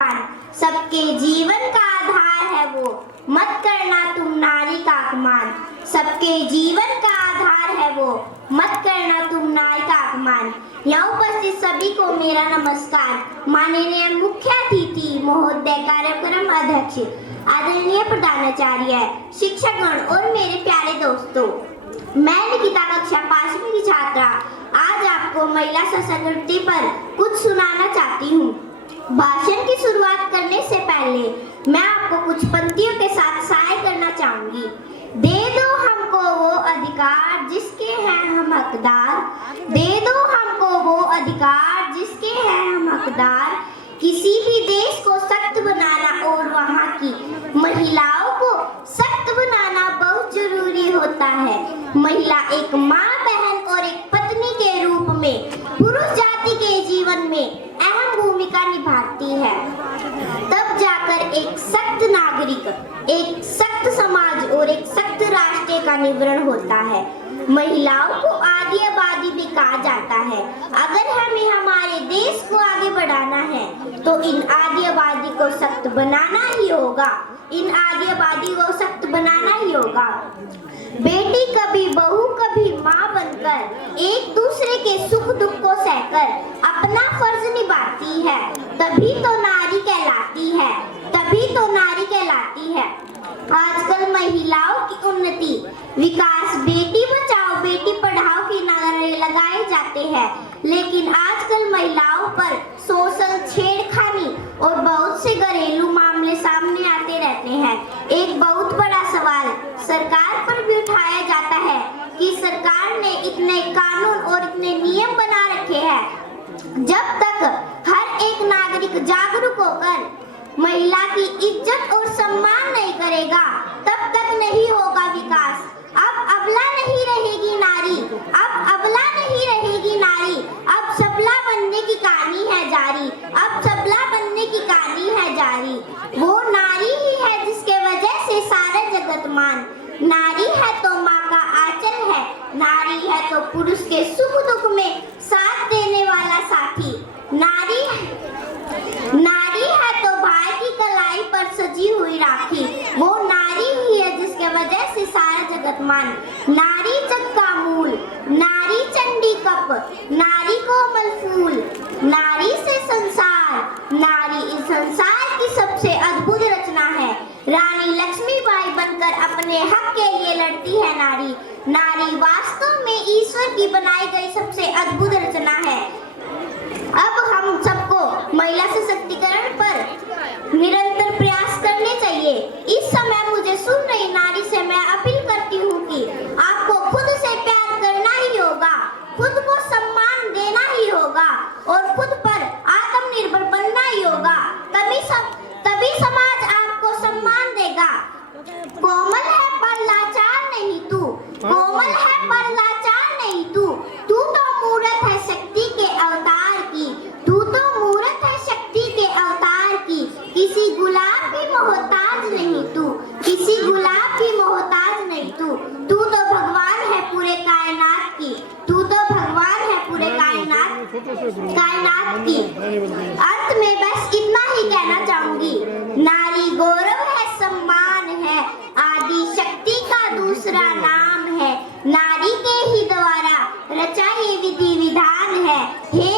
सबके जीवन का आधार है वो, मत करना तुम नारी का अपमान। सबके जीवन का आधार है वो, मत करना तुम नारी का अपमान। यहाँ उपस्थित सभी को मेरा नमस्कार। माननीय मुख्य अतिथि महोदय, कार्यक्रम अध्यक्ष, आदरणीय प्रधानाचार्य, शिक्षकगण और मेरे प्यारे दोस्तों, मैं निकिता कक्षा 5वीं की छात्रा आज आपको महिला सशक्तिकरण पर कुछ सुनाना चाहती हूँ। भाषण की शुरुआत करने से पहले मैं आपको कुछ पंक्तियों के साथ सहाय करना चाहूंगी। दे दो हमको वो अधिकार जिसके हैं हम हकदार, दे दो हमको वो अधिकार जिसके हैं हम हकदार। किसी भी देश को सख्त बनाना और वहाँ की महिलाओं को सख्त बनाना बहुत जरूरी होता है। महिला एक माँ, बहन और एक पत्नी के रूप में पुरुष जाति के जीवन में अहम भूमिका निभाती है। तब जाकर एक सख्त नागरिक, एक सख्त समाज और एक सख्त राष्ट्र का निर्माण होता है। महिलाओं को आदि आबादी भी कहा जाता है। अगर हमें हमारे देश को आगे बढ़ाना है तो इन आदि आबादी को सख्त बनाना ही होगा। इन आदि आबादी को सख्त बनाना ही होगा। बेटी कभी बहू कभी माँ बनकर एक दूसरे के सुख दुख को सहकर अपना फर्ज निभाती है, तभी तो नारी कहलाती है, तभी तो नारी कहलाती है। आजकल महिलाओं की उन्नति, विकास, बेटी बचाओ बेटी पढ़ाओ के नारे लगाए जाते हैं, लेकिन आजकल महिलाओं पर शोषण, छेड़खानी और बहुत से घरेलू मामले सामने आते रहते हैं। एक बहुत बड़ा सवाल सरकार पर भी उठाया जाता है कि सरकार ने इतने कानून और इतने नियम बना रखे हैं, जब तक हर एक नागरिक जागरूक होकर महिला की इज्जत और सम्मान नहीं करेगा, तब तक नहीं होगा विकास। अब अबला नहीं रहेगी नारी, अब अबला नहीं रहेगी नारी, अब सबला बनने की कहानी है जारी, अब सबला बनने की कहानी है जारी। वो नारी ही है जिसके वजह से सारा जगत मान। नारी है तो माँ का आंचल है, नारी है तो पुरुष के सुख दुख में साथ देने वाला साथी। नारी है तो भाई की कलाई पर सजी हुई राखी। वो नारी ही है जिसके वजह से सारा जगत मान। नारी जग का मूल, नारी चंडी कप, नारी कोमल फूल, नारी से संसार, नारी इस संसार की सबसे अद्भुत रचना है। रानी लक्ष्मीबाई बनकर अपने हक के लिए लड़ती है नारी। नारी वास्तव में ईश्वर की बनाई गई सबसे अद्भुत रचना है। अब हम सबको महिला सशक्तिकरण पर निरंतर प्रयास करने चाहिए। इस समय मुझे सुन रही नारी से मैं अपील करती हूँ कि आपको खुद से प्यार करना ही होगा, खुद को सम्मान देना ही होगा और खुद पर आत्मनिर्भर बनना ही होगा। तभी समाज आपको सम्मान देगा। कोमल है पर लाचार नहीं तू, कोमल है पर लाचार नहीं तू, तू तो मूरत है शक्ति के अवतार की, तू तो मूरत है शक्ति के अवतार की। किसी गुलाब की मोहताज नहीं तू, किसी गुलाब की मोहताज नहीं तू, तू तो भगवान है पूरे कायनात की, तू तो भगवान है पूरे कायनात की। अंत में बस इतना ही कहना चाहूंगी, नारी गौरव है, सम्मान है, आदि शक्ति का दूसरा नाम है। नारी के ही द्वारा रचा ये विधि विधान है। हे